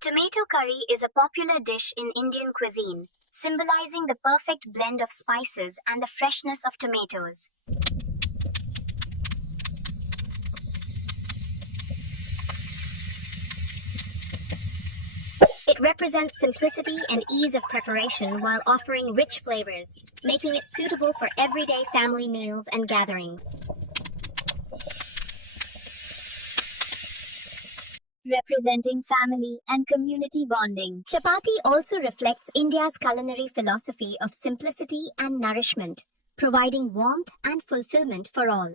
Tomato curry is a popular dish in Indian cuisine, symbolizing the perfect blend of spices and the freshness of tomatoes. It represents simplicity and ease of preparation while offering rich flavors, making it suitable for everyday family meals and gatherings. Representing family and community bonding. Chapati also reflects India's culinary philosophy of simplicity and nourishment, providing warmth and fulfillment for all.